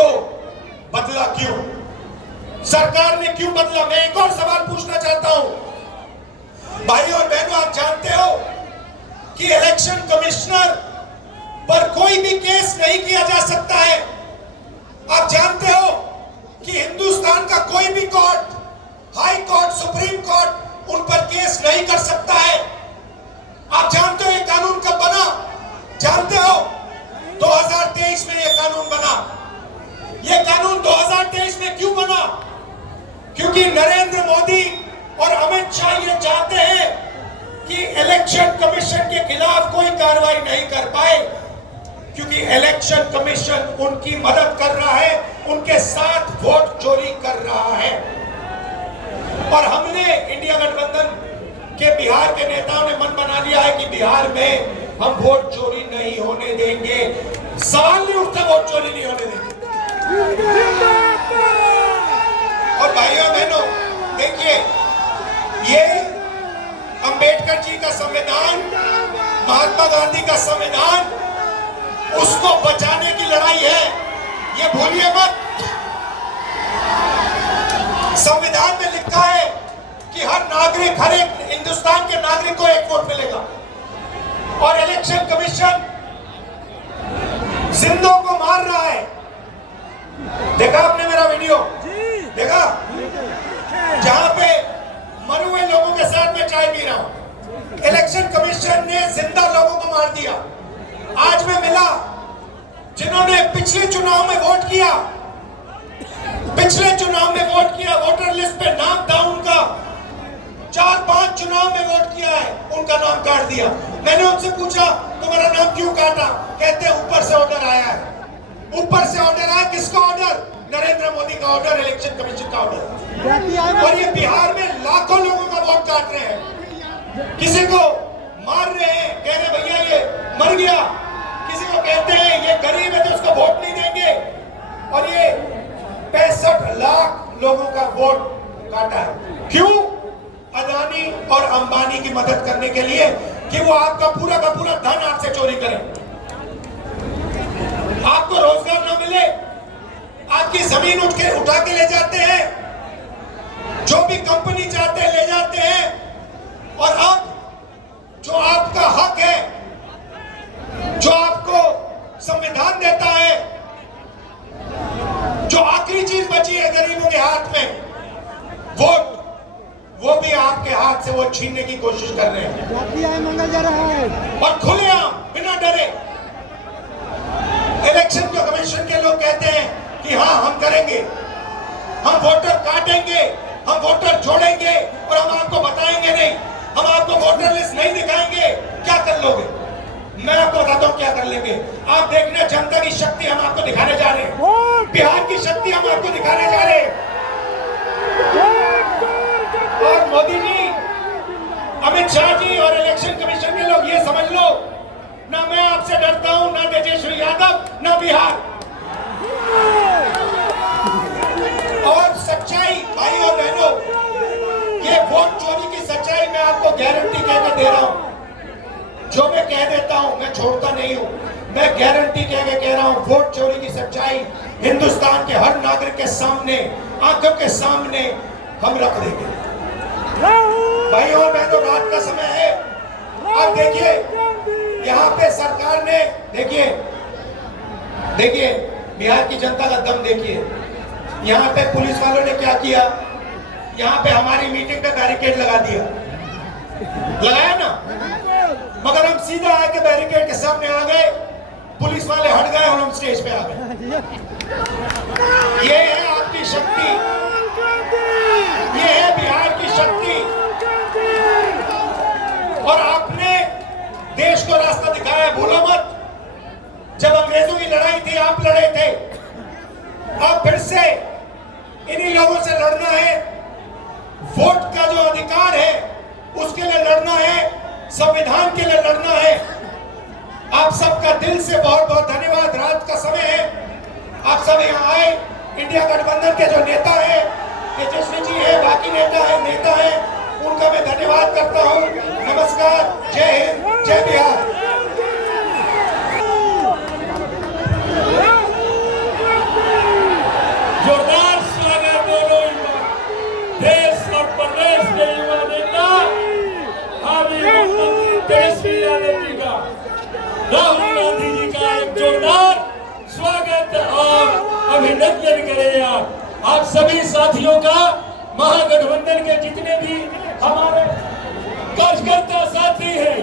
को बदला क्यों? सरकार ने क्यों बदला? मैं एक और सवाल पूछना चाहता हूं। भाई और बहनों, आप जानते हो कि इलेक्शन कमिश्नर पर कोई भी केस नहीं किया जा सकता है। आप जानते हो कि हिंदुस्तान का कोई भी court, high court, supreme court उन पर केस नहीं कर सकता है। आप जानते हो ये कानून कब बना? जानते हो? 2023 में ये कानून बना। ये कानून 2023 में क्यों बना? क्योंकि नरेंद्र मोदी और अमित शाह ये चाहते हैं कि इलेक्शन कमीशन के खिलाफ कोई कार्रवाई नहीं कर पाए, क्योंकि इलेक्शन कमीशन उनकी मदद कर रहा है, उनके साथ वोट चोरी कर रहा है। और हमने इंडिया गठबंधन के बिहार के नेताओं ने मन बना लिया है कि बिहार में हम वोट चोरी नहीं होने देंगे। सवाल नहीं उठता, वोट चोरी नहीं होने देंगे। और भाइयों बहनों, देखिए, ये अंबेडकर जी का संविधान, महात्मा गांधी का संविधान, उसको बचाने की लड़ाई है, ये भूलिए मत। संविधान में लिखा है कि हर नागरिक, हर एक हिंदुस्तान के नागरिक को एक वोट मिलेगा। और इलेक्शन कमीशन जिंदों को मार रहा है। देखा आपने मेरा वीडियो? देखा? जहां पे मरे हुए लोगों के साथ में चाय पी रहा हूं। इलेक्शन कमीशन ने जिंदा लोगों को मार दिया। आज मैं मिला जिन्होंने पिछले चुनाव में वोट किया, पिछले चुनाव में वोट किया, वोटर लिस्ट पे नाम था उनका, 4-5 चुनाव में वोट किया है, उनका नाम काट दिया। मैंने उनसे पूछा तुम्हारा नाम क्यों काटा? कहते ऊपर से ऑर्डर आया है। ऊपर से ऑर्डर आया, किसका ऑर्डर? नरेंद्र मोदी का ऑर्डर, इलेक्शन कमीशन का ऑर्डर। और ये बिहार में लाखों लोगों का वोट काट रहे हैं। किसी को मार रहे हैं, कह रहे भैया ये मर गया, किसी को कहते हैं ये गरीब है तो उसको वोट नहीं देंगे। और ये 65 लाख लोगों का वोट काटा है। क्यों? अदानी और अंबानी की मदद करने के लिए कि वो आपका पूरा का पूरा धन आपसे चोरी करें, आपको रोजगार ना मिले, आपकी जमीन उठा के ले जाते हैं, जो भी कंपनी चाहते हैं ले जाते हैं। और अब जो आपका हक है, जो आपको संविधान देता है, जो आखिरी चीज बची है गरीबों के हाथ में, वोट, वो भी आपके हाथ से वो छीनने की कोशिश कर रहे हैं। मंगल जा रहा है और खुलेआम, बिना डरे। इलेक्शन कमीशन के लोग कहते हैं कि हाँ हम करेंगे, हम वोटर काटेंगे, हम वोटर जोड़ेंगे और हम आपको बताएंगे नहीं, हम आपको वोटर लिस्ट नहीं दिखाएंगे। क्या कर लोगे? मैं आपको बताता हूँ क्या कर लेंगे। आप देखना, जनता की शक्ति हम आपको दिखाने जा रहे हैं, बिहार की शक्ति हम आपको दिखाने जा रहे हैं। और मोदी जी, अमित शाह जी और इलेक्शन कमीशन के लोग, ये समझ लो, ना मैं आपसे डरता हूं, ना तेजस्वी यादव, ना बिहार। और सच्चाई, भाई और बहनों, ये वोट चोरी की सच्चाई मैं आपको गारंटी कहकर दे रहा हूं। जो मैं कह देता हूं, मैं छोड़ता नहीं हूं, मैं गारंटी कह रहा हूं। वोट चोरी की सच्चाई हिंदुस्तान के हर नागरिक के सामने, आंखों के सामने हम रख देंगे। भाई और बहनों, रात का समय है। आप देखिए, यहाँ पे सरकार ने, देखिए बिहार की जनता का दम देखिए। यहाँ पे पुलिस वालों ने क्या किया? यहाँ पे हमारी मीटिंग पे बैरिकेड लगा दिया, लगाया ना, मगर हम सीधा आके बैरिकेड के सामने आ गए, पुलिस वाले हट गए और हम स्टेज पे आ गए। ये है आपकी शक्ति, ये है बिहार की शक्ति। और आपने देश को रास्ता दिखाया, भूलो मत। जब अंग्रेजों की लड़ाई थी, आप लड़े थे, अब फिर से इन्हीं लोगों से लड़ना है। वोट का जो अधिकार है उसके लिए लड़ना है, संविधान के लिए लड़ना है। आप सबका दिल से बहुत बहुत धन्यवाद। रात का समय है, आप सब यहाँ आए। इंडिया गठबंधन के जो नेता है, तेजस्वी जी है, बाकी नेता है, उनका मैं धन्यवाद करता हूँ। नमस्कार, जय हिंद, जय बिहार। जोरदार स्वागत दोनों देश और प्रदेश के युवा नेता भावी मुख्यमंत्री तेजस्वी यादव जी का, राहुल गांधी जी का एक जोरदार स्वागत और अभिनंदन करें। आप सभी साथियों का, महागठबंधन के जितने भी हमारे कार्यकर्ता साथी हैं,